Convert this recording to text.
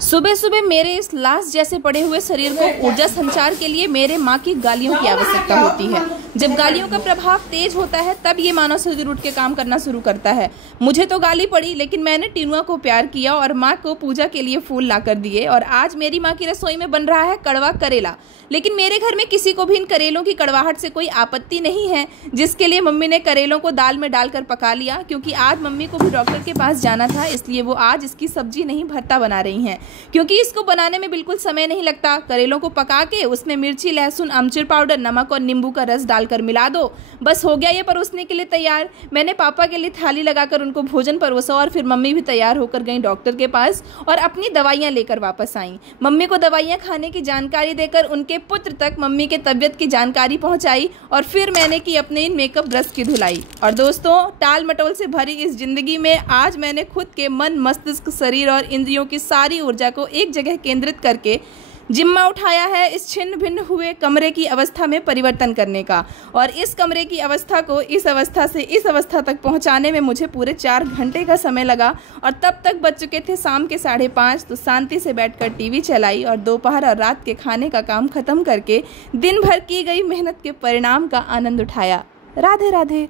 सुबह सुबह मेरे इस लाश जैसे पड़े हुए शरीर को ऊर्जा संचार के लिए मेरे माँ की गालियों की आवश्यकता होती है। जब गालियों का प्रभाव तेज होता है तब ये मानव शरीर उठ के काम करना शुरू करता है। मुझे तो गाली पड़ी, लेकिन मैंने टीनुआ को प्यार किया और माँ को पूजा के लिए फूल ला कर दिए। और आज मेरी माँ की रसोई में बन रहा है कड़वा करेला, लेकिन मेरे घर में किसी को भी इन करेलों की कड़वाहट से कोई आपत्ति नहीं है, जिसके लिए मम्मी ने करेलों को दाल में डालकर पका लिया। क्योंकि आज मम्मी को भी डॉक्टर के पास जाना था, इसलिए वो आज इसकी सब्जी नहीं भरता बना रही हैं, क्योंकि इसको बनाने में बिल्कुल समय नहीं लगता। करेलों को पका के उसमें मिर्ची, लहसुन, अमचूर पाउडर, नमक और नींबू का रस डालकर मिला दो, बस हो गया ये परोसने के लिए तैयार। मैंने पापा के लिए थाली लगाकर उनको भोजन परोसा और फिर मम्मी भी तैयार होकर गई डॉक्टर के पास और अपनी दवाइयाँ लेकर वापस आई। मम्मी को दवाइयाँ खाने की जानकारी देकर उनके पुत्र तक मम्मी के तबियत की जानकारी पहुँचाई और फिर मैंने की अपने इन मेकअप ब्रश की धुलाई। और दोस्तों, टाल मटोल से भरी इस जिंदगी में आज मैंने खुद के मन, मस्तिष्क, शरीर और इंद्रियों की सारी ऊर्जा को एक जगह केंद्रित करके जिम्मा उठाया है इस छिन्न भिन्न हुए कमरे की अवस्था में परिवर्तन करने का। और इस कमरे की अवस्था को इस अवस्था से इस अवस्था तक पहुंचाने में मुझे पूरे 4 घंटे का समय लगा। और तब तक बज चुके थे शाम के 5:30। तो शांति से बैठकर टीवी चलाई और दोपहर और रात के खाने का काम खत्म करके दिन भर की गई मेहनत के परिणाम का आनंद उठाया। राधे राधे।